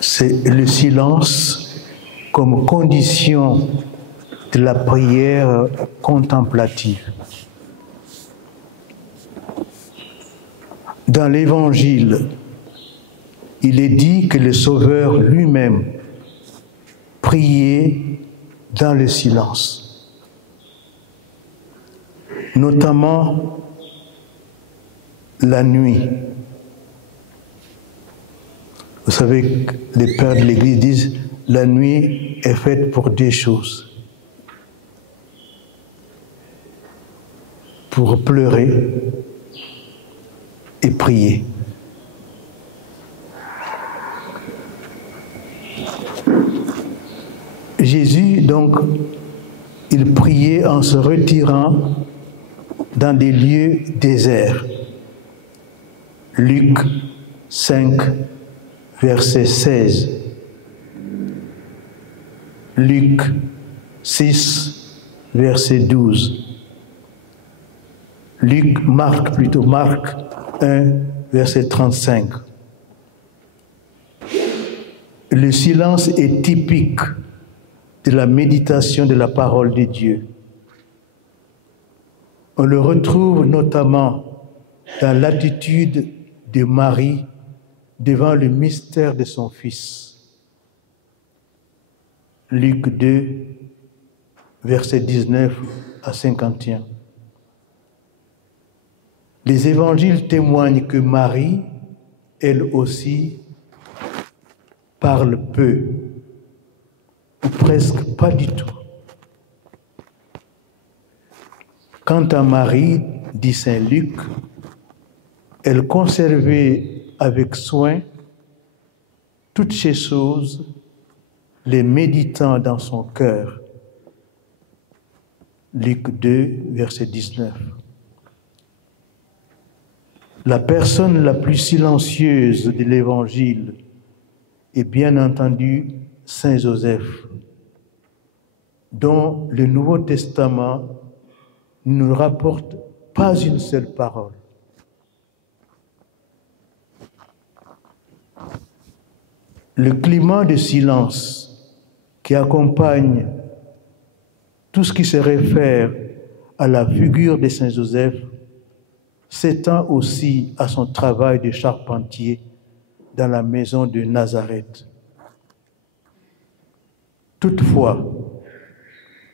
c'est le silence comme condition de la prière contemplative. Dans l'Évangile, il est dit que le Sauveur lui-même priait dans le silence, notamment la nuit. Vous savez, les pères de l'Église disent « la nuit est faite pour deux choses, pour pleurer et prier ». Jésus, donc, il priait en se retirant dans des lieux déserts. Luc 5, verset 16. Luc 6, verset 12. Marc 1, verset 35. Le silence est typique de la méditation de la parole de Dieu. On le retrouve notamment dans l'attitude de Marie devant le mystère de son Fils. Luc 2, versets 19 à 51. Les évangiles témoignent que Marie, elle aussi, parle peu, ou presque pas du tout. Quant à Marie, dit saint Luc, elle conservait avec soin toutes ces choses, les méditant dans son cœur. Luc 2, verset 19. La personne la plus silencieuse de l'Évangile est bien entendu Saint Joseph, dont le Nouveau Testament ne nous rapporte pas une seule parole. Le climat de silence qui accompagne tout ce qui se réfère à la figure de Saint Joseph s'étend aussi à son travail de charpentier dans la maison de Nazareth. Toutefois,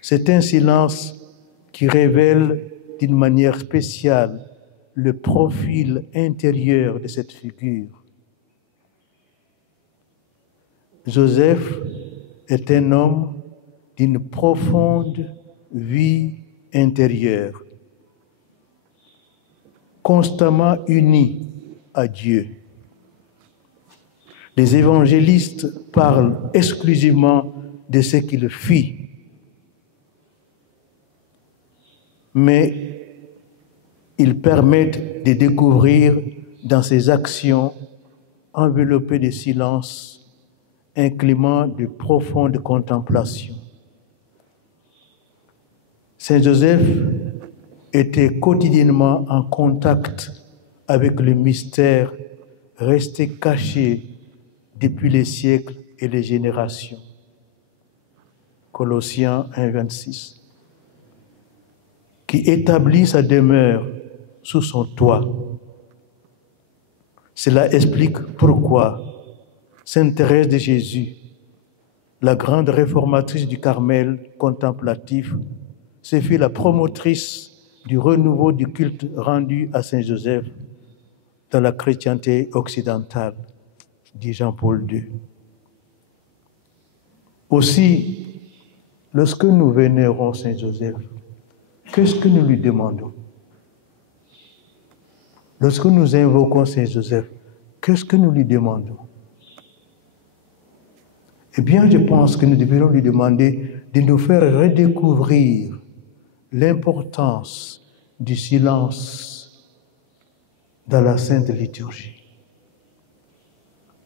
c'est un silence qui révèle d'une manière spéciale le profil intérieur de cette figure. Joseph est un homme d'une profonde vie intérieure, constamment uni à Dieu. Les évangélistes parlent exclusivement de ce qu'il fit, mais ils permettent de découvrir dans ses actions enveloppées de silence un climat de profonde contemplation. Saint Joseph était quotidiennement en contact avec le mystère resté caché depuis les siècles et les générations. Colossiens 1, 26. Qui établit sa demeure sous son toit. Cela explique pourquoi Sainte Thérèse de Jésus, la grande réformatrice du Carmel contemplatif, se fit la promotrice du renouveau du culte rendu à Saint Joseph dans la chrétienté occidentale, dit Jean-Paul II. Aussi, lorsque nous vénérons Saint Joseph, qu'est-ce que nous lui demandons? Lorsque nous invoquons Saint Joseph, qu'est-ce que nous lui demandons? Eh bien, je pense que nous devrions lui demander de nous faire redécouvrir l'importance du silence dans la Sainte Liturgie.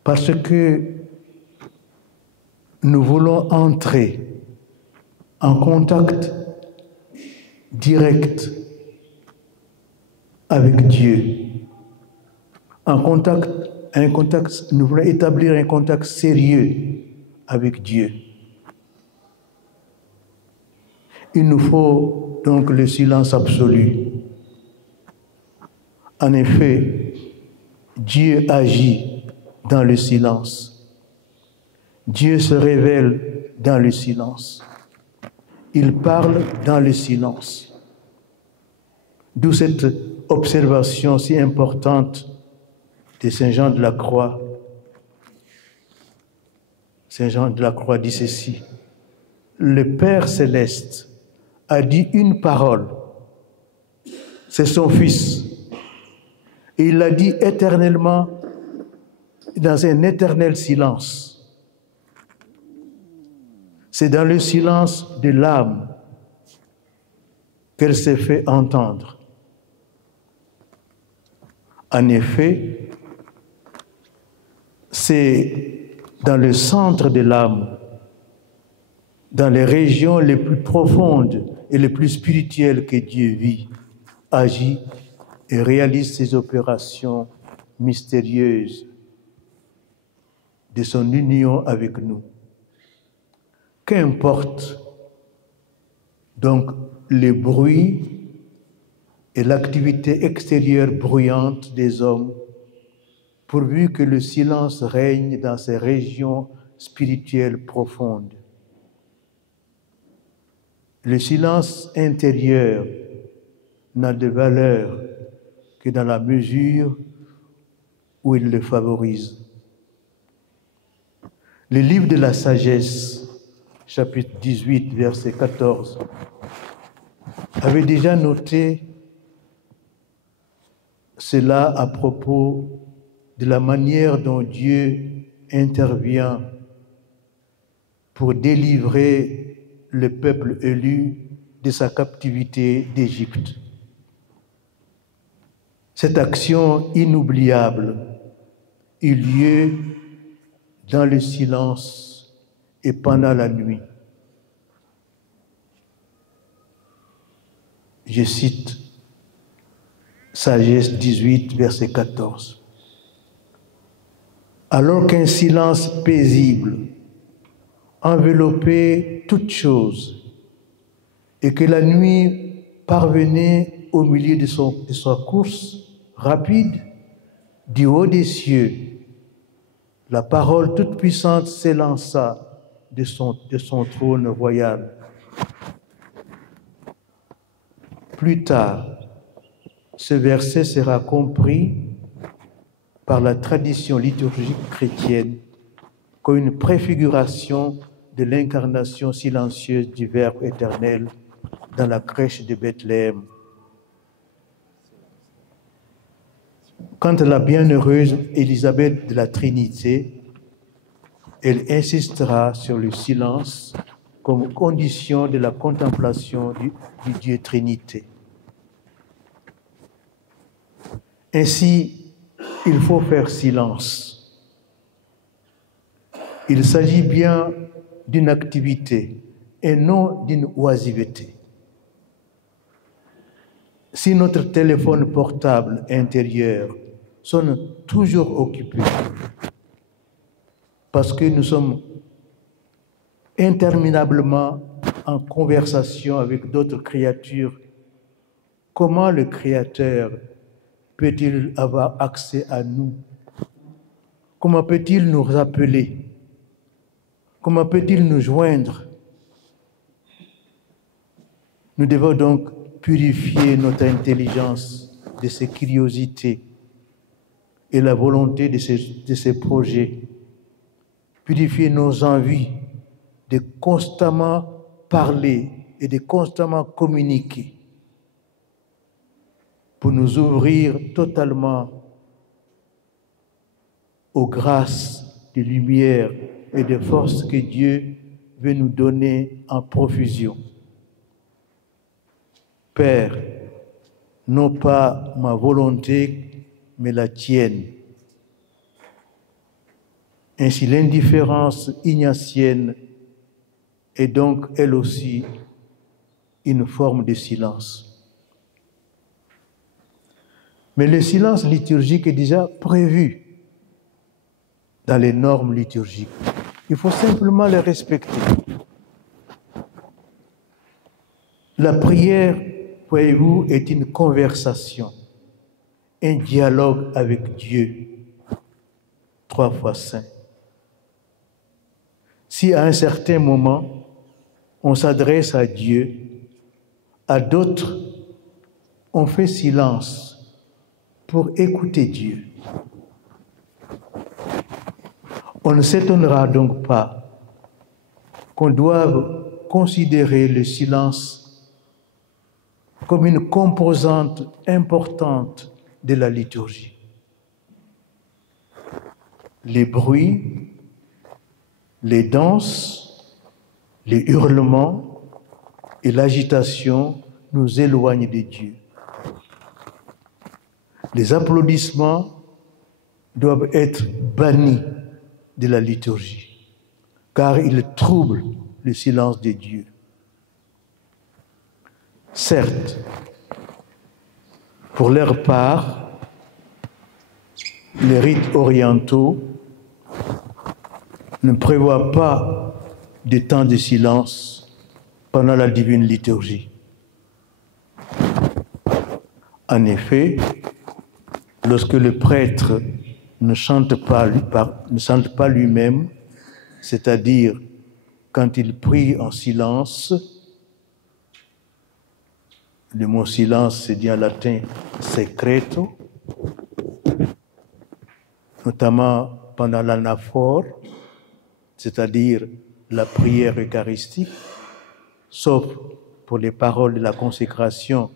Parce que nous voulons entrer en contact direct avec Dieu, en contact nous voulons établir un contact sérieux avec Dieu. Il nous faut donc le silence absolu. En effet, Dieu agit dans le silence. Dieu se révèle dans le silence. Il parle dans le silence. D'où cette observation si importante de Saint Jean de la Croix. Saint Jean de la Croix dit ceci: le Père céleste a dit une parole, c'est son Fils. Et il l'a dit éternellement, dans un éternel silence. C'est dans le silence de l'âme qu'elle s'est fait entendre. En effet, c'est dans le centre de l'âme, dans les régions les plus profondes et les plus spirituelles que Dieu vit, agit et réalise ses opérations mystérieuses de son union avec nous. Qu'importe donc les bruits et l'activité extérieure bruyante des hommes, pourvu que le silence règne dans ces régions spirituelles profondes. Le silence intérieur n'a de valeur que dans la mesure où il le favorise. Le livre de la sagesse, chapitre 18, verset 14, avait déjà noté cela à propos de la manière dont Dieu intervient pour délivrer le peuple élu de sa captivité d'Égypte. Cette action inoubliable eut lieu dans le silence et pendant la nuit. Je cite Sagesse 18, verset 14. Alors qu'un silence paisible enveloppait toutes choses et que la nuit parvenait au milieu de sa course rapide, du haut des cieux, la parole toute-puissante s'élança de son trône royal. Plus tard, ce verset sera compris par la tradition liturgique chrétienne comme une préfiguration de l'incarnation silencieuse du Verbe éternel dans la crèche de Bethléem. Quant à la bienheureuse Élisabeth de la Trinité, elle insistera sur le silence comme condition de la contemplation du Dieu Trinité. Ainsi, il faut faire silence. Il s'agit bien d'une activité et non d'une oisiveté. Si notre téléphone portable intérieur sonne toujours occupé, parce que nous sommes interminablement en conversation avec d'autres créatures, comment le Créateur peut-il avoir accès à nous? Comment peut-il nous appeler? Comment peut-il nous joindre? Nous devons donc purifier notre intelligence de ces curiosités et la volonté de ces projets. Purifier nos envies de constamment parler et de constamment communiquer pour nous ouvrir totalement aux grâces de lumière et de force que Dieu veut nous donner en profusion. Père, non pas ma volonté, mais la tienne. Ainsi, l'indifférence ignatienne est donc, elle aussi, une forme de silence. Mais le silence liturgique est déjà prévu dans les normes liturgiques. Il faut simplement les respecter. La prière, voyez-vous, est une conversation, un dialogue avec Dieu, 3 fois saint. Si à un certain moment, on s'adresse à Dieu, à d'autres, on fait silence pour écouter Dieu. On ne s'étonnera donc pas qu'on doive considérer le silence comme une composante importante de la liturgie. Les bruits, les danses, les hurlements et l'agitation nous éloignent de Dieu. Les applaudissements doivent être bannis de la liturgie, car ils troublent le silence de Dieu. Certes, pour leur part, les rites orientaux ne prévoient pas de temps de silence pendant la divine liturgie. En effet, lorsque le prêtre ne chante pas lui-même, c'est-à-dire quand il prie en silence, le mot silence, c'est dit en latin secreto, notamment pendant l'anaphore, c'est-à-dire la prière eucharistique, sauf pour les paroles de la consécration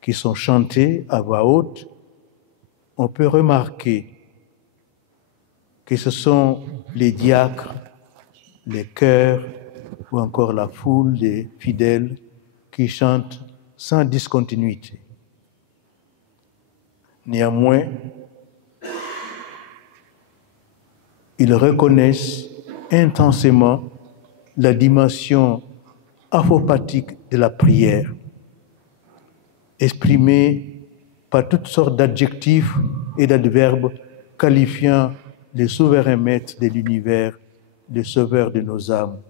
qui sont chantées à voix haute, on peut remarquer que ce sont les diacres, les chœurs ou encore la foule des fidèles qui chantent sans discontinuité. Néanmoins, ils reconnaissent intensément la dimension apopathique de la prière, exprimée par toutes sortes d'adjectifs et d'adverbes qualifiant le souverain maître de l'univers, le sauveur de nos âmes.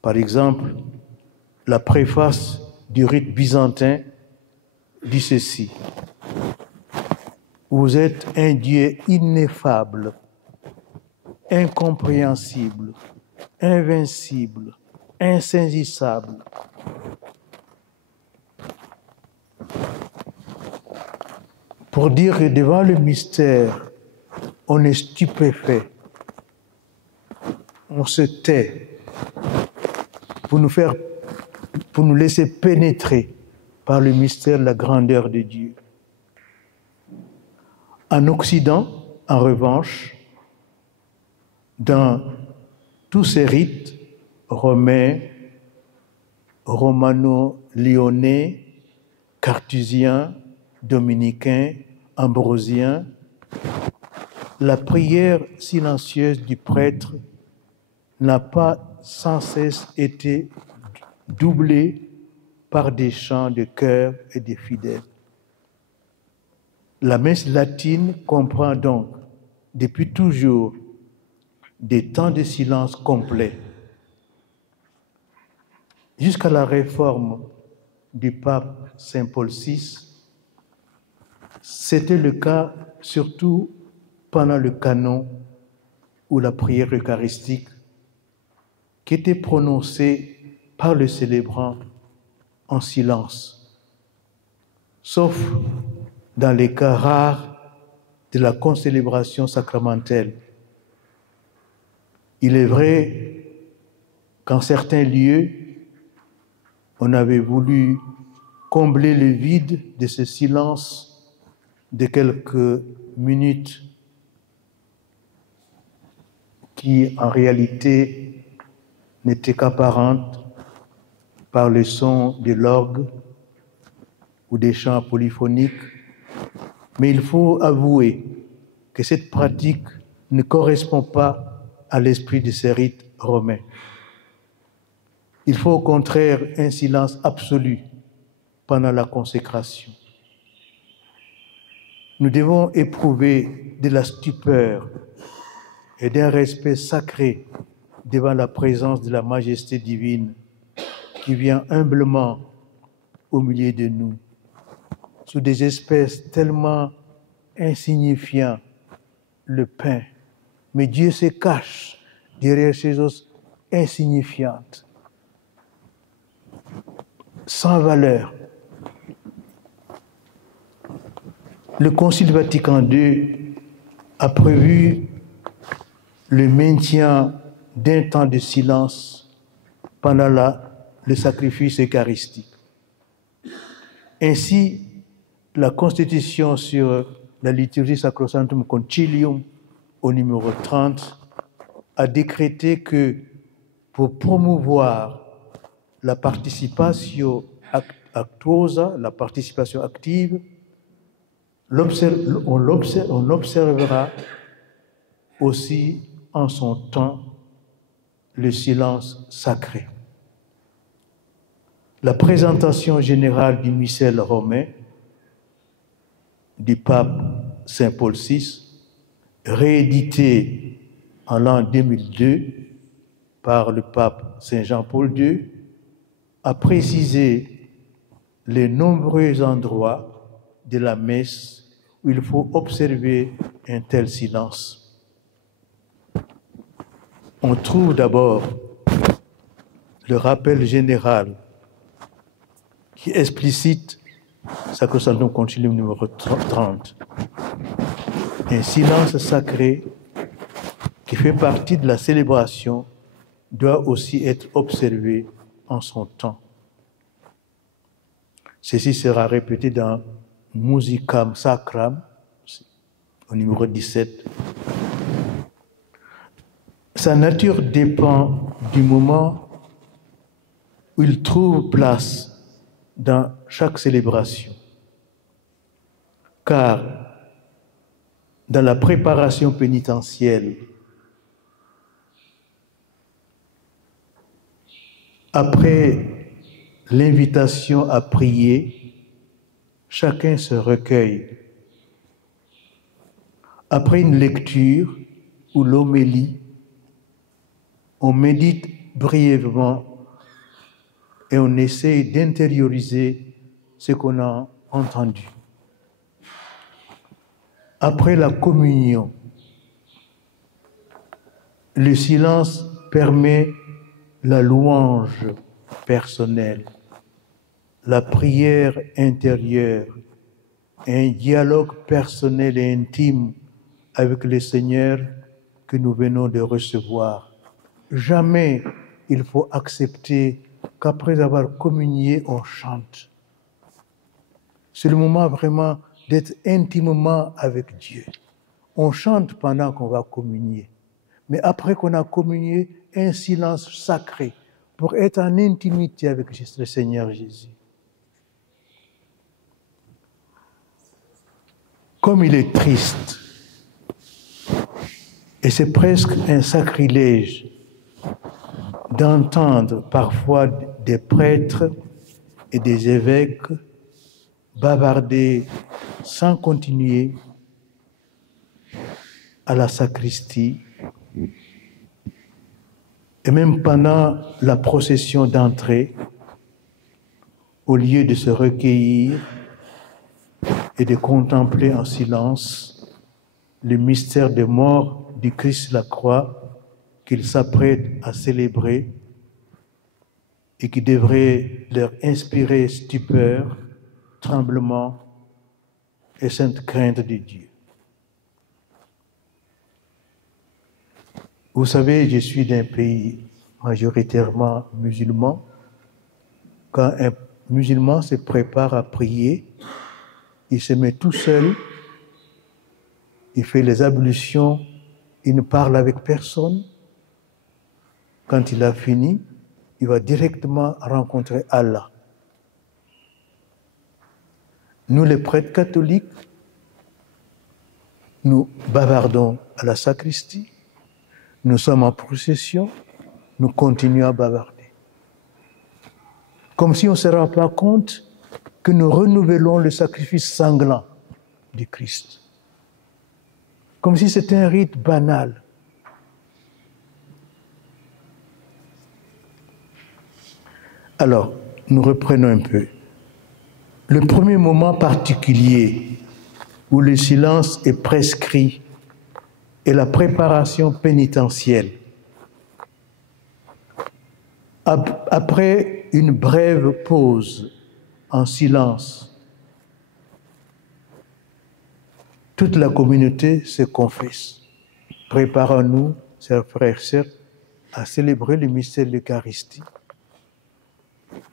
Par exemple, la préface du rite byzantin dit ceci: « Vous êtes un Dieu ineffable, incompréhensible, invincible, insaisissable. » Pour dire que devant le mystère, on est stupéfait, on se tait, pour nous laisser pénétrer par le mystère de la grandeur de Dieu. En Occident, en revanche, dans tous ces rites romains, romano-lyonnais, carthusiens, dominicains, ambrosiens, la prière silencieuse du prêtre n'a pas sans cesse été doublée par des chants de chœur et des fidèles. La messe latine comprend donc depuis toujours des temps de silence complet. Jusqu'à la réforme du pape Saint Paul VI, c'était le cas surtout pendant le canon ou la prière eucharistique qui était prononcée par le célébrant en silence, sauf dans les cas rares de la concélébration sacramentelle. Il est vrai qu'en certains lieux, on avait voulu combler le vide de ce silence de quelques minutes qui, en réalité, n'étaient qu'apparentes par le son de l'orgue ou des chants polyphoniques. Mais il faut avouer que cette pratique ne correspond pas à l'esprit de ces rites romains. Il faut au contraire un silence absolu pendant la consécration. Nous devons éprouver de la stupeur et d'un respect sacré devant la présence de la majesté divine qui vient humblement au milieu de nous, sous des espèces tellement insignifiantes, le pain. Mais Dieu se cache derrière ces choses insignifiantes, sans valeur. Le Concile Vatican II a prévu le maintien d'un temps de silence pendant le sacrifice eucharistique. Ainsi, la Constitution sur la liturgie Sacrosanctum Concilium, au numéro 30, a décrété que pour promouvoir la participation actuosa, la participation active, on observera aussi en son temps le silence sacré. La présentation générale du missel romain du pape Saint Paul VI, réédité en l'an 2002 par le pape Saint Jean-Paul II, a précisé les nombreux endroits de la messe où il faut observer un tel silence. On trouve d'abord le rappel général qui explicite Sacrosanctum Concilium numéro 30. Un silence sacré qui fait partie de la célébration doit aussi être observé en son temps. Ceci sera répété dans Musicam Sacram, au numéro 17. Sa nature dépend du moment où il trouve place dans chaque célébration. Car dans la préparation pénitentielle, après l'invitation à prier, chacun se recueille. Après une lecture ou l'homélie, on médite brièvement et on essaie d'intérioriser ce qu'on a entendu. Après la communion, le silence permet la louange personnelle, la prière intérieure, un dialogue personnel et intime avec le Seigneur que nous venons de recevoir. Jamais il faut accepter qu'après avoir communié, on chante. C'est le moment vraiment d'être intimement avec Dieu. On chante pendant qu'on va communier. Mais après qu'on a communié, un silence sacré pour être en intimité avec le Seigneur Jésus. Comme il est triste, et c'est presque un sacrilège d'entendre parfois des prêtres et des évêques bavarder sans continuer à la sacristie, et même pendant la procession d'entrée, au lieu de se recueillir et de contempler en silence le mystère de mort du Christ la croix qu'ils s'apprêtent à célébrer et qui devrait leur inspirer stupeur, tremblement et sainte crainte de Dieu. Vous savez, je suis d'un pays majoritairement musulman. Quand un musulman se prépare à prier, il se met tout seul, il fait les ablutions, il ne parle avec personne. Quand il a fini, il va directement rencontrer Allah. Nous, les prêtres catholiques, nous bavardons à la sacristie, nous sommes en procession, nous continuons à bavarder. Comme si on ne se rend pas compte que nous renouvelons le sacrifice sanglant du Christ. Comme si c'était un rite banal. Alors, nous reprenons un peu. Le premier moment particulier où le silence est prescrit est la préparation pénitentielle. Après une brève pause en silence, toute la communauté se confesse. Préparons-nous, chers frères et sœurs, à célébrer le mystère de l'Eucharistie.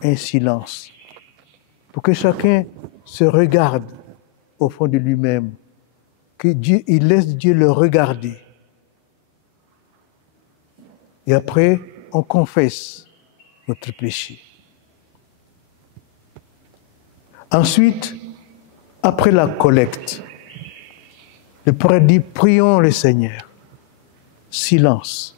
Un silence, pour que chacun se regarde au fond de lui-même, il laisse Dieu le regarder. Et après, on confesse notre péché. Ensuite, après la collecte, le prêtre dit, prions le Seigneur. Silence.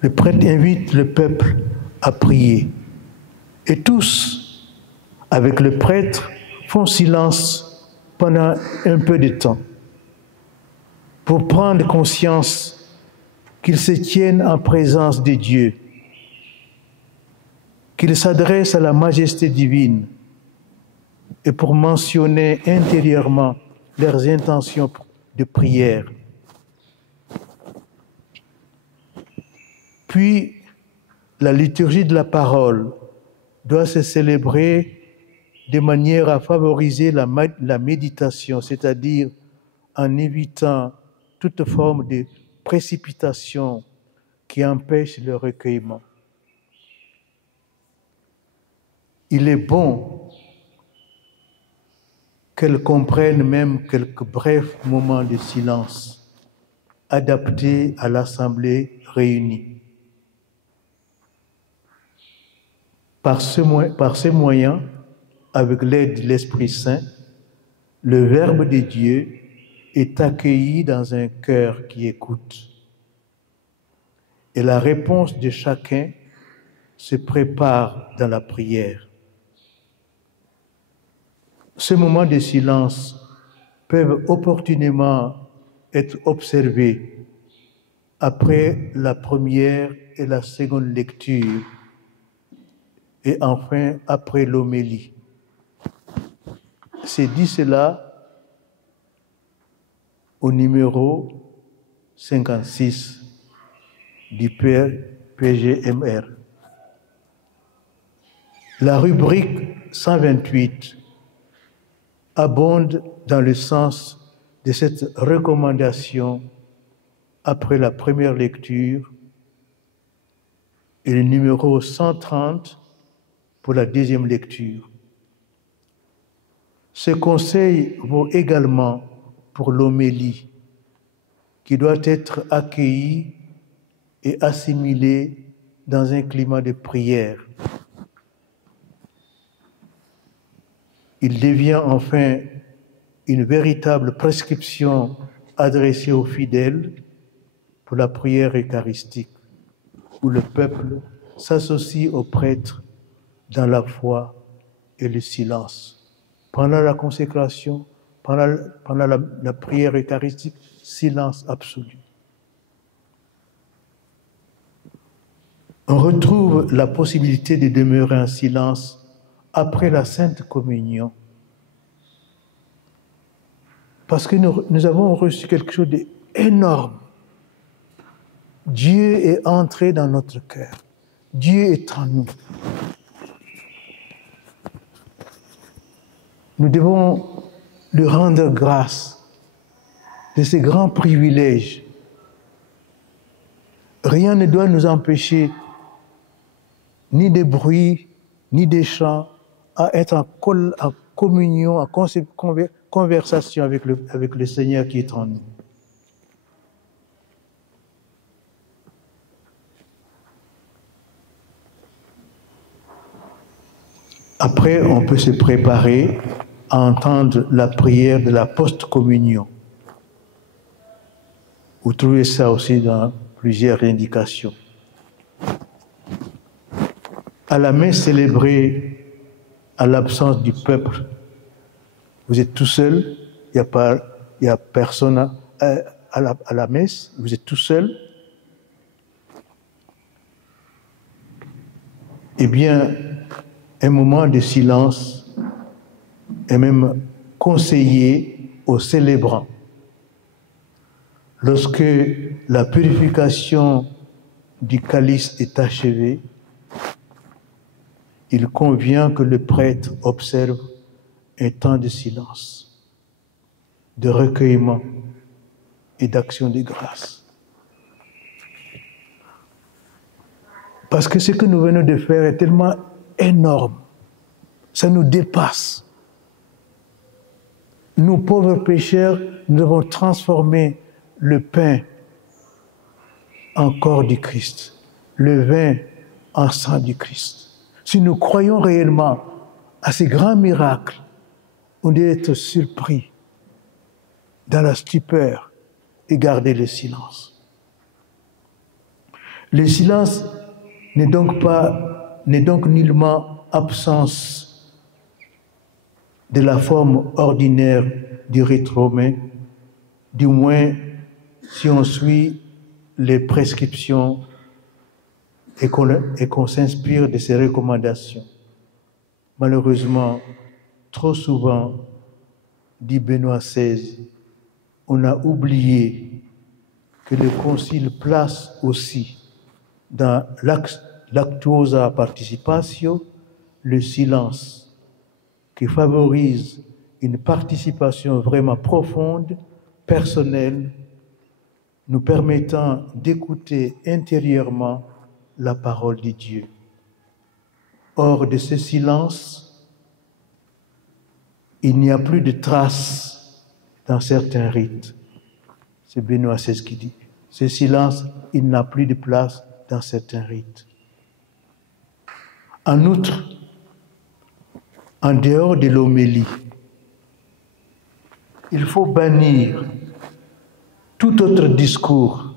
Le prêtre invite le peuple à prier. Et tous, avec le prêtre, font silence pendant un peu de temps pour prendre conscience qu'ils se tiennent en présence de Dieu, qu'ils s'adressent à la majesté divine et pour mentionner intérieurement leurs intentions de prière. Puis, la liturgie de la parole doit se célébrer de manière à favoriser la méditation, c'est-à-dire en évitant toute forme de précipitation qui empêche le recueillement. Il est bon qu'elle comprenne même quelques brefs moments de silence adaptés à l'assemblée réunie. Par ce moyen, avec l'aide de l'Esprit Saint, le Verbe de Dieu est accueilli dans un cœur qui écoute. Et la réponse de chacun se prépare dans la prière. Ces moments de silence peuvent opportunément être observés après la première et la seconde lecture et enfin après l'homélie. C'est dit cela au numéro 56 du PGMR. La rubrique 128 abonde dans le sens de cette recommandation après la première lecture et le numéro 130 pour la deuxième lecture. Ce conseil vaut également pour l'homélie, qui doit être accueillie et assimilée dans un climat de prière. Il devient enfin une véritable prescription adressée aux fidèles pour la prière eucharistique, où le peuple s'associe aux prêtres dans la foi et le silence. Pendant la consécration, pendant la prière eucharistique, silence absolu. On retrouve la possibilité de demeurer en silence après la Sainte Communion. Parce que nous avons reçu quelque chose d'énorme. Dieu est entré dans notre cœur. Dieu est en nous. Nous devons lui rendre grâce de ces grands privilèges. Rien ne doit nous empêcher, ni des bruits, ni des chants, à être en communion, en conversation avec le Seigneur qui est en nous. Après, on peut se préparer à entendre la prière de la post-communion. Vous trouvez ça aussi dans plusieurs indications. À la messe célébrée à l'absence du peuple, vous êtes tout seul, il n'y a personne à la messe, vous êtes tout seul. eh bien, un moment de silence est même conseillé aux célébrants. Lorsque la purification du calice est achevée, il convient que le prêtre observe un temps de silence, de recueillement et d'action de grâce. Parce que ce que nous venons de faire est tellement énorme, ça nous dépasse. Nous, pauvres pécheurs, nous devons transformer le pain en corps du Christ, le vin en sang du Christ. Si nous croyons réellement à ces grands miracles, on doit être surpris, dans la stupeur, et garder le silence. Le silence n'est donc nullement absence de la forme ordinaire du rite romain, du moins si on suit les prescriptions et qu'on s'inspire de ces recommandations. Malheureusement, trop souvent, dit Benoît XVI, on a oublié que le Concile place aussi dans l'actuosa participatio le silence qui favorise une participation vraiment profonde, personnelle, nous permettant d'écouter intérieurement la parole de Dieu. Hors de ce silence, il n'y a plus de traces dans certains rites. C'est Benoît XVI qui dit. Ce silence, il n'a plus de place dans certains rites. En outre, en dehors de l'homélie, il faut bannir tout autre discours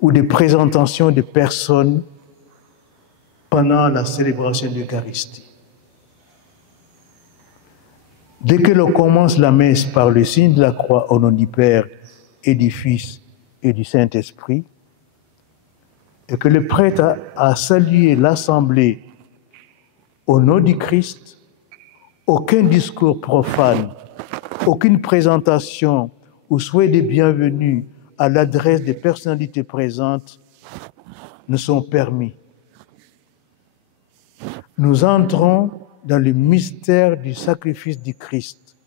ou de présentation de personnes pendant la célébration de l'Eucharistie. Dès que l'on commence la messe par le signe de la croix au nom du Père et du Fils et du Saint-Esprit, et que le prêtre a salué l'assemblée au nom du Christ, aucun discours profane, aucune présentation ou souhait de bienvenue à l'adresse des personnalités présentes ne sont permis. Nous entrons dans le mystère du sacrifice du Christ.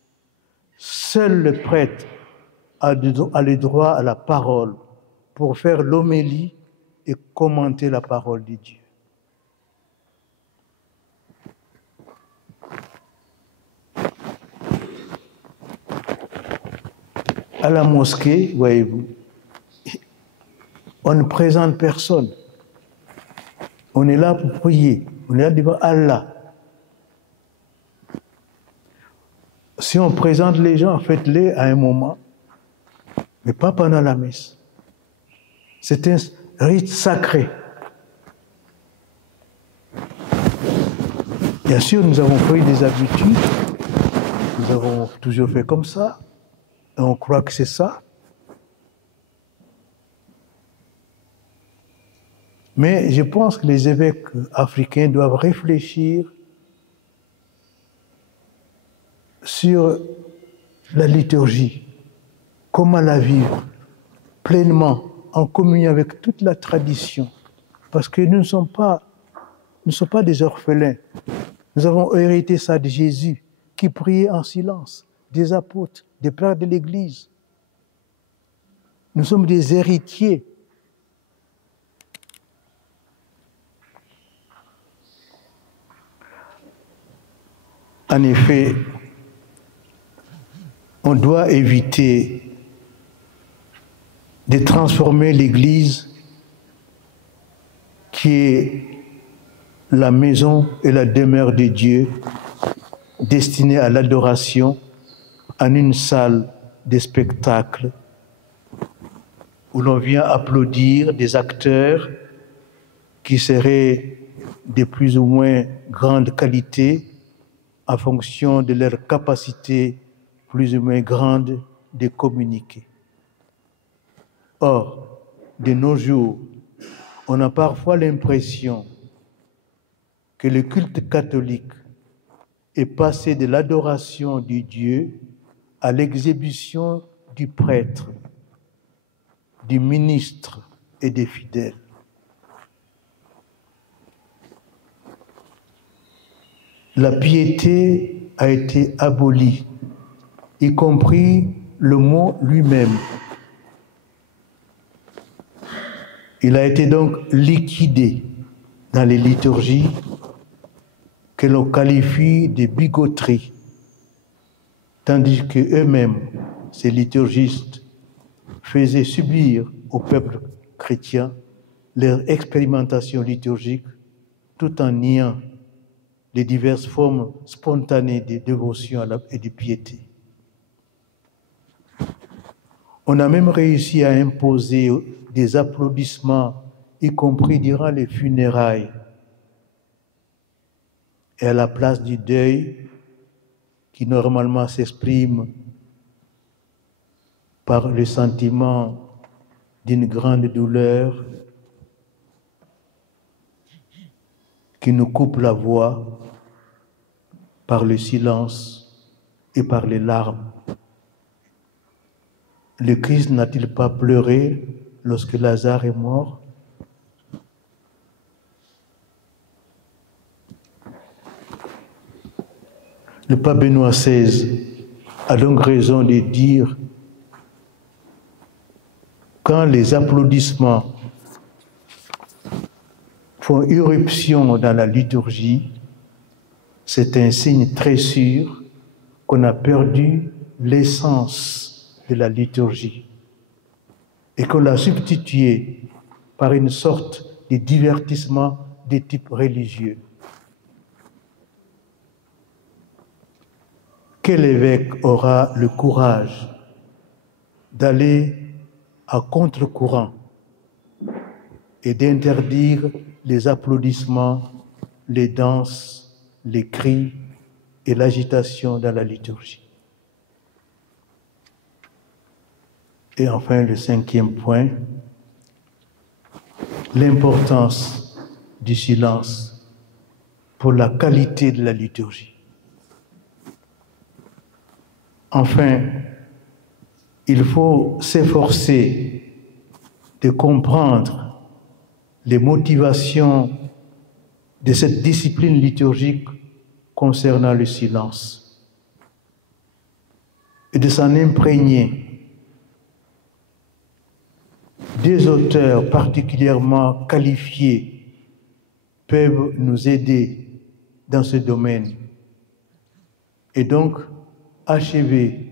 Seul le prêtre a le droit à la parole pour faire l'homélie et commenter la parole de Dieu. À la mosquée, voyez-vous, on ne présente personne. On est là pour prier. On est là devant Allah. Si on présente les gens, faites-les à un moment, mais pas pendant la messe. C'est un rite sacré. Bien sûr, nous avons pris des habitudes. Nous avons toujours fait comme ça. Et on croit que c'est ça. Mais je pense que les évêques africains doivent réfléchir sur la liturgie, comment la vivre pleinement, en communion avec toute la tradition. Parce que nous ne sommes pas des orphelins. Nous avons hérité ça de Jésus, qui priait en silence, des apôtres, des pères de l'Église. Nous sommes des héritiers. En effet, on doit éviter de transformer l'Église, qui est la maison et la demeure de Dieu, destinée à l'adoration, en une salle de spectacle où l'on vient applaudir des acteurs qui seraient de plus ou moins grande qualité en fonction de leur capacité plus ou moins grande de communiquer. Or, de nos jours, on a parfois l'impression que le culte catholique est passé de l'adoration du Dieu à l'exhibition du prêtre, du ministre et des fidèles. La piété a été abolie, y compris le mot lui-même. Il a été donc liquidé dans les liturgies que l'on qualifie de bigoterie, tandis qu'eux-mêmes, ces liturgistes, faisaient subir au peuple chrétien leur expérimentation liturgique tout en niant les diverses formes spontanées de dévotion et de piété. On a même réussi à imposer des applaudissements, y compris durant les funérailles, et à la place du deuil, qui normalement s'exprime par le sentiment d'une grande douleur qui nous coupe la voix, par le silence et par les larmes. Le Christ n'a-t-il pas pleuré lorsque Lazare est mort? Le pape Benoît XVI a donc raison de dire: quand les applaudissements font irruption dans la liturgie, c'est un signe très sûr qu'on a perdu l'essence de la liturgie et qu'on l'a substituée par une sorte de divertissement de type religieux. Quel évêque aura le courage d'aller à contre-courant et d'interdire les applaudissements, les danses, les cris et l'agitation dans la liturgie? Et enfin, le cinquième point, l'importance du silence pour la qualité de la liturgie. Enfin, il faut s'efforcer de comprendre les motivations de cette discipline liturgique concernant le silence et de s'en imprégner. Deux auteurs particulièrement qualifiés peuvent nous aider dans ce domaine et donc achever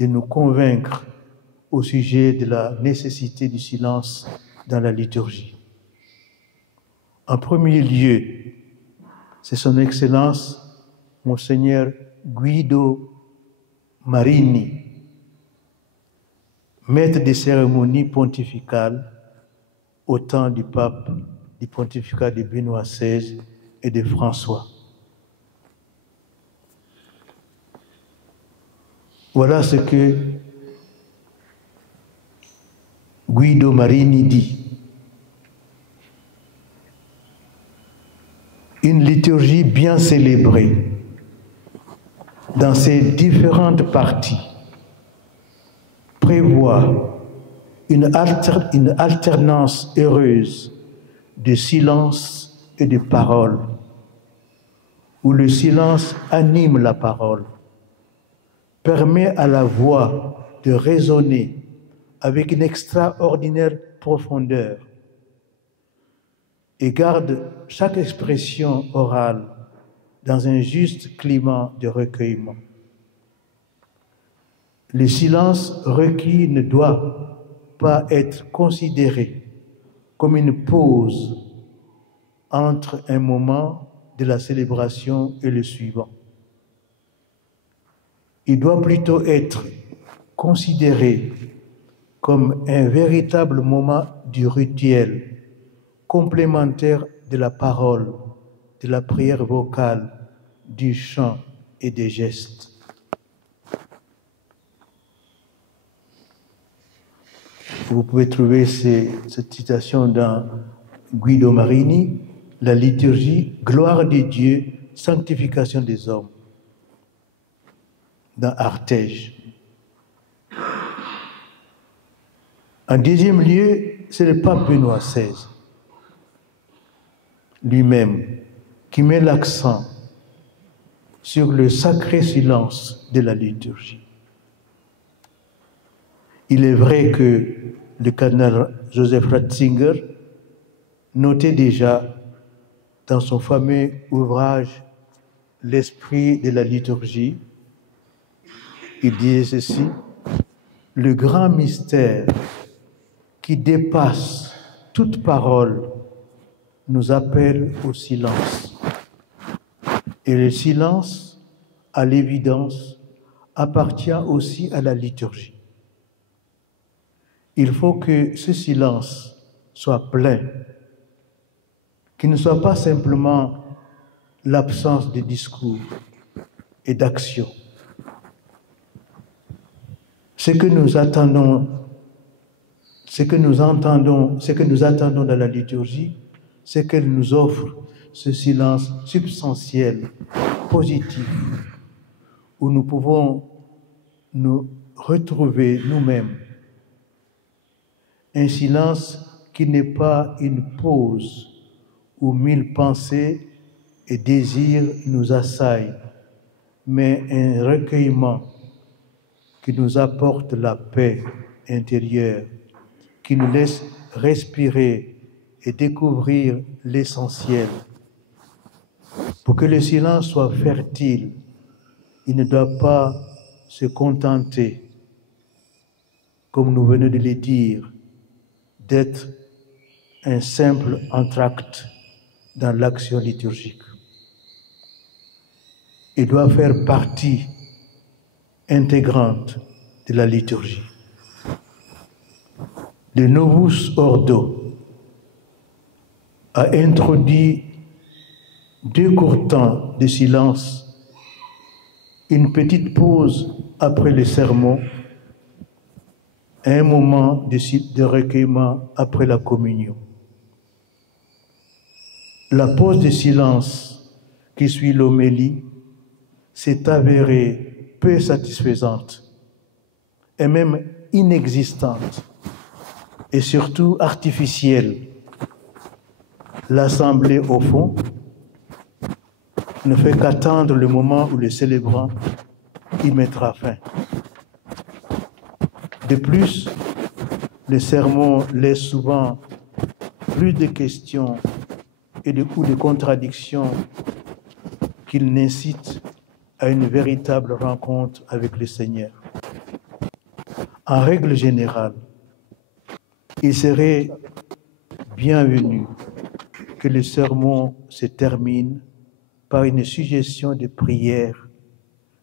de nous convaincre au sujet de la nécessité du silence dans la liturgie. En premier lieu, c'est son Excellence, Monseigneur Guido Marini, maître des cérémonies pontificales au temps du pape, du pontificat de Benoît XVI et de François. Voilà ce que Guido Marini dit. Une liturgie bien célébrée dans ses différentes parties prévoit une alternance heureuse de silence et de parole, où le silence anime la parole, permet à la voix de résonner avec une extraordinaire profondeur et garde chaque expression orale dans un juste climat de recueillement. Le silence requis ne doit pas être considéré comme une pause entre un moment de la célébration et le suivant. Il doit plutôt être considéré comme un véritable moment du rituel, complémentaire de la parole, de la prière vocale, du chant et des gestes. Vous pouvez trouver cette citation dans Guido Marini la liturgie, gloire de Dieu, sanctification des hommes, dans Artege. En deuxième lieu, c'est le pape Benoît XVI, lui-même, qui met l'accent sur le sacré silence de la liturgie. Il est vrai que le cardinal Joseph Ratzinger notait déjà dans son fameux ouvrage « L'esprit de la liturgie », il disait ceci: « Le grand mystère qui dépasse toute parole nous appelle au silence. Et le silence, à l'évidence, appartient aussi à la liturgie. Il faut que ce silence soit plein, qu'il ne soit pas simplement l'absence de discours et d'action. Ce que nous attendons dans la liturgie, c'est qu'elle nous offre ce silence substantiel, positif, où nous pouvons nous retrouver nous-mêmes. Un silence qui n'est pas une pause où 1000 pensées et désirs nous assaillent, mais un recueillement qui nous apporte la paix intérieure, qui nous laisse respirer et découvrir l'essentiel. Pour que le silence soit fertile, il ne doit pas se contenter, comme nous venons de le dire, d'être un simple entracte dans l'action liturgique. Il doit faire partie intégrante de la liturgie. Le Novus Ordo a introduit 2 courts temps de silence, une petite pause après le sermon, et un moment de recueillement après la communion. La pause de silence qui suit l'homélie s'est avérée peu satisfaisante et même inexistante et surtout artificielle. L'assemblée, au fond, ne fait qu'attendre le moment où le célébrant y mettra fin. De plus, le sermon laisse souvent plus de questions et de contradictions qu'il n'incite à une véritable rencontre avec le Seigneur. En règle générale, il serait bienvenu que le sermon se termine par une suggestion de prière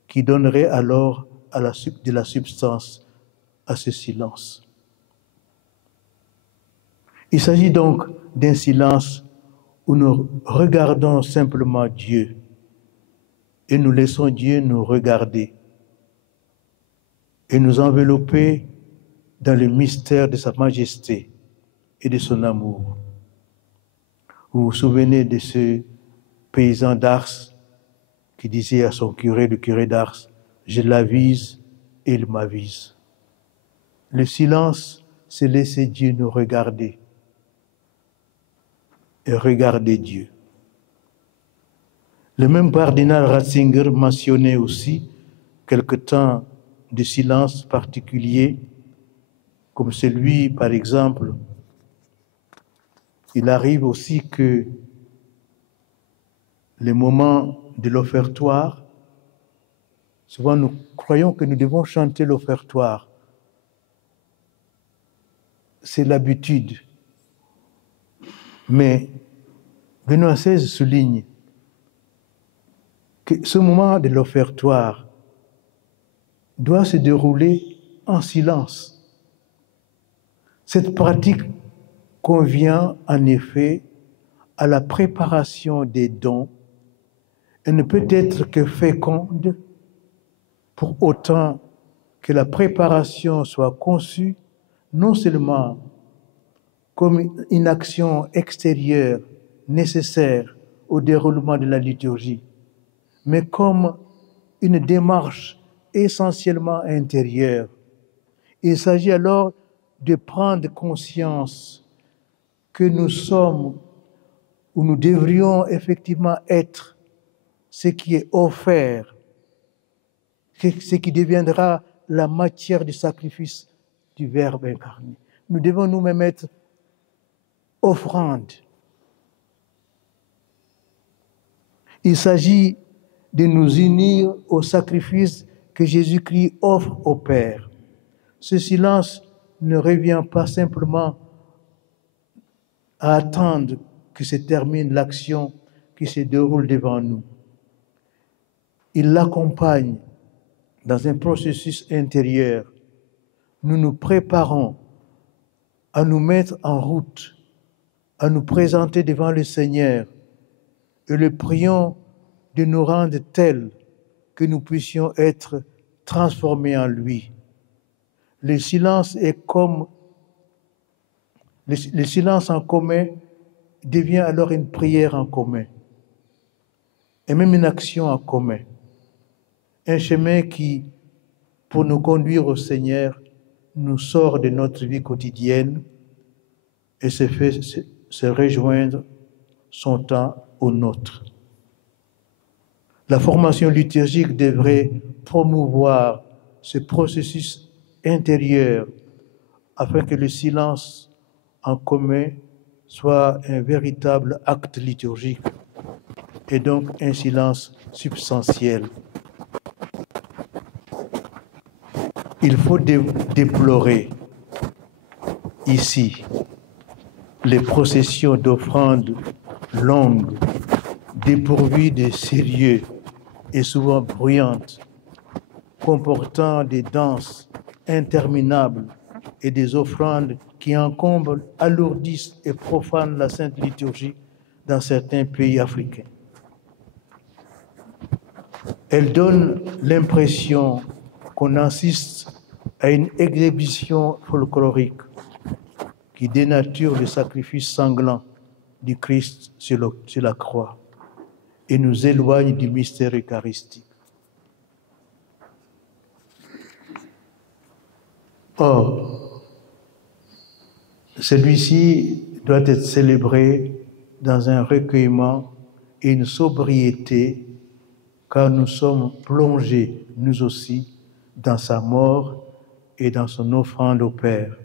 qui donnerait alors de la substance à ce silence. Il s'agit donc d'un silence où nous regardons simplement Dieu et nous laissons Dieu nous regarder et nous envelopper dans le mystère de sa majesté et de son amour. Vous vous souvenez de ce paysan d'Ars qui disait à son curé, le curé d'Ars, « Je l'avise et il m'avise ». Le silence, c'est laisser Dieu nous regarder et regarder Dieu. Le même cardinal Ratzinger mentionnait aussi quelque temps de silence particulier, comme celui, par exemple, il arrive aussi que les moments de l'offertoire, souvent nous croyons que nous devons chanter l'offertoire. C'est l'habitude. Mais Benoît XVI souligne que ce moment de l'offertoire doit se dérouler en silence. Cette pratique convient en effet à la préparation des dons et ne peut être que féconde pour autant que la préparation soit conçue non seulement comme une action extérieure nécessaire au déroulement de la liturgie, mais comme une démarche essentiellement intérieure. Il s'agit alors de prendre conscience que nous sommes, ou nous devrions effectivement être, ce qui est offert, ce qui deviendra la matière du sacrifice du Verbe incarné. Nous devons nous-mêmes être offrande. Il s'agit de nous unir au sacrifice que Jésus-Christ offre au Père. Ce silence ne revient pas simplement à attendre que se termine l'action qui se déroule devant nous. Il l'accompagne dans un processus intérieur. Nous nous préparons à nous mettre en route, à nous présenter devant le Seigneur et le prions de nous rendre tels que nous puissions être transformés en lui. Le silence est comme le silence en commun devient alors une prière en commun et même une action en commun. Un chemin qui, pour nous conduire au Seigneur, nous sort de notre vie quotidienne et se rejoindre son temps au nôtre. La formation liturgique devrait promouvoir ce processus intérieur afin que le silence en commun soit un véritable acte liturgique et donc un silence substantiel. Il faut déplorer ici les processions d'offrandes longues, dépourvues de sérieux et souvent bruyantes, comportant des danses interminables et des offrandes qui encombrent, alourdissent et profanent la Sainte Liturgie dans certains pays africains. Elles donnent l'impression qu'on assiste à une exhibition folklorique qui dénature le sacrifice sanglant du Christ sur la croix et nous éloigne du mystère eucharistique. Or, celui-ci doit être célébré dans un recueillement et une sobriété, car nous sommes plongés, nous aussi, dans sa mort et dans son offrande au Père.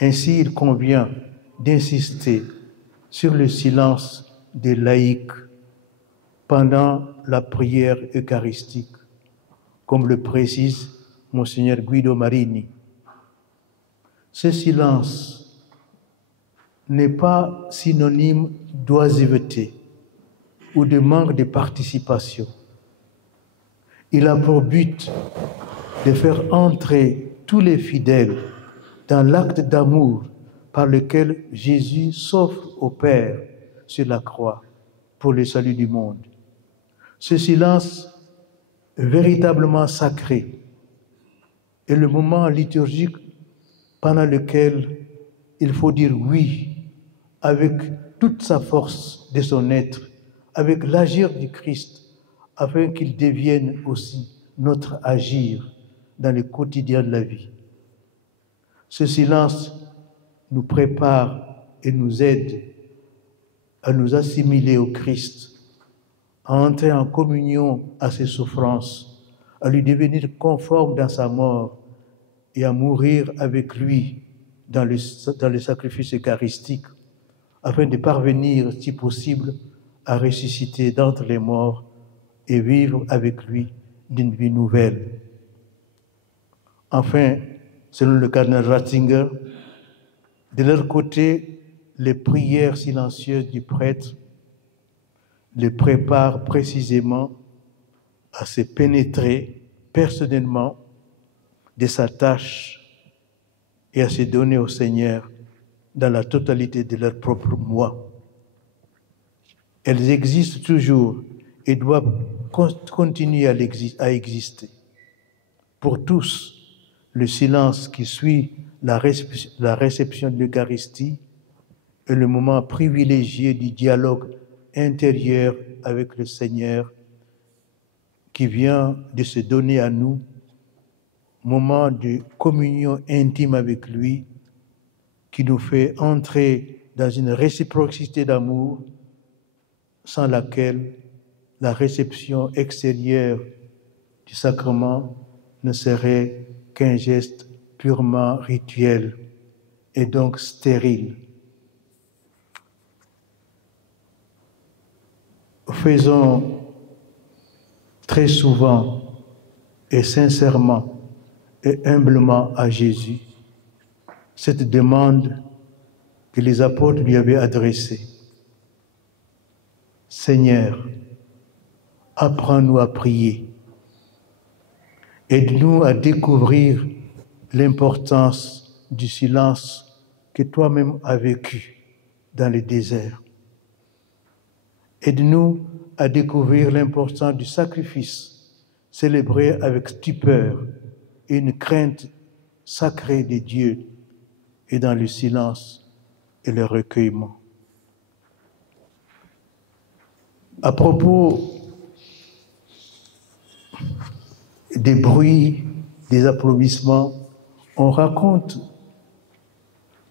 Ainsi, il convient d'insister sur le silence des laïcs pendant la prière eucharistique, comme le précise Monseigneur Guido Marini. Ce silence n'est pas synonyme d'oisiveté ou de manque de participation. Il a pour but de faire entrer tous les fidèles dans l'acte d'amour par lequel Jésus s'offre au Père sur la croix pour le salut du monde. Ce silence véritablement sacré est le moment liturgique pendant lequel il faut dire oui avec toute sa force de son être, avec l'agir du Christ, afin qu'il devienne aussi notre agir dans le quotidien de la vie. Ce silence nous prépare et nous aide à nous assimiler au Christ, à entrer en communion à ses souffrances, à lui devenir conforme dans sa mort et à mourir avec lui dans le sacrifice eucharistique, afin de parvenir, si possible, à ressusciter d'entre les morts et vivre avec lui d'une vie nouvelle. Enfin, selon le cardinal Ratzinger, de leur côté, les prières silencieuses du prêtre les préparent précisément à se pénétrer personnellement de sa tâche et à se donner au Seigneur dans la totalité de leur propre moi. Elles existent toujours et doivent continuer à exister. Pour tous, le silence qui suit la réception de l'Eucharistie est le moment privilégié du dialogue intérieur avec le Seigneur qui vient de se donner à nous, moment de communion intime avec lui, qui nous fait entrer dans une réciprocité d'amour sans laquelle la réception extérieure du sacrement ne serait qu'un geste purement rituel et donc stérile. Faisons très souvent et sincèrement et humblement à Jésus cette demande que les apôtres lui avaient adressée. Seigneur, apprends-nous à prier. Aide-nous à découvrir l'importance du silence que toi-même as vécu dans le désert. Aide-nous à découvrir l'importance du sacrifice célébré avec stupeur et une crainte sacrée de Dieu et dans le silence et le recueillement. À propos des bruits, des applaudissements, on raconte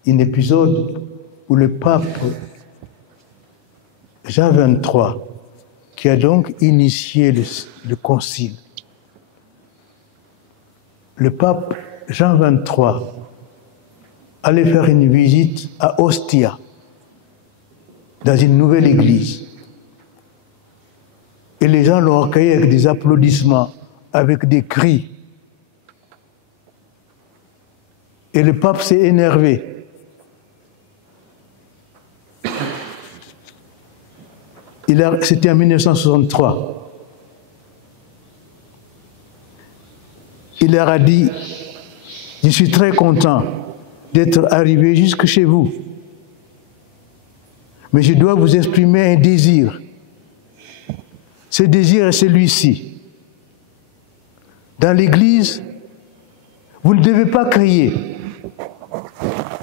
un épisode où le pape Jean XXIII, qui a donc initié le concile, le pape Jean XXIII allait faire une visite à Ostia, dans une nouvelle église. Et les gens l'ont accueilli avec des applaudissements, avec des cris. Et le pape s'est énervé. C'était en 1963. Il leur a dit, je suis très content d'être arrivé jusque chez vous, mais je dois vous exprimer un désir. Ce désir est celui-ci. Dans l'Église, vous ne devez pas crier,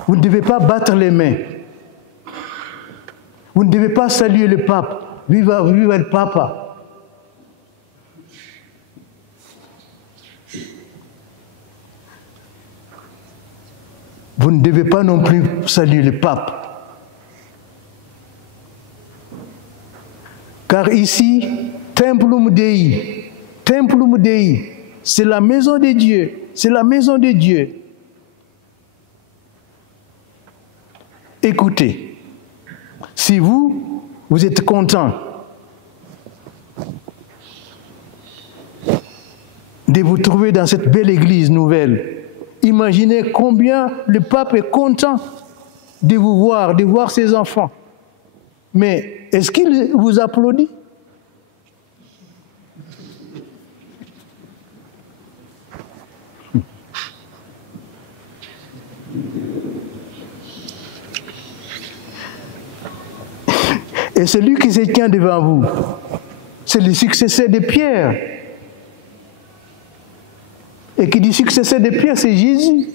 vous ne devez pas battre les mains, vous ne devez pas saluer le pape. Viva, viva le Papa. Vous ne devez pas non plus saluer le pape. Car ici, Templum Dei, c'est la maison de Dieu, c'est la maison de Dieu. Écoutez, si vous êtes content de vous trouver dans cette belle église nouvelle, imaginez combien le pape est content de vous voir, de voir ses enfants. Mais est-ce qu'il vous applaudit? Et celui qui se tient devant vous, c'est le successeur de Pierre. Et qui dit successeur de Pierre, c'est Jésus.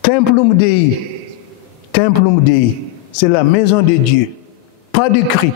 Templum Dei, c'est la maison de Dieu. Pas de cris,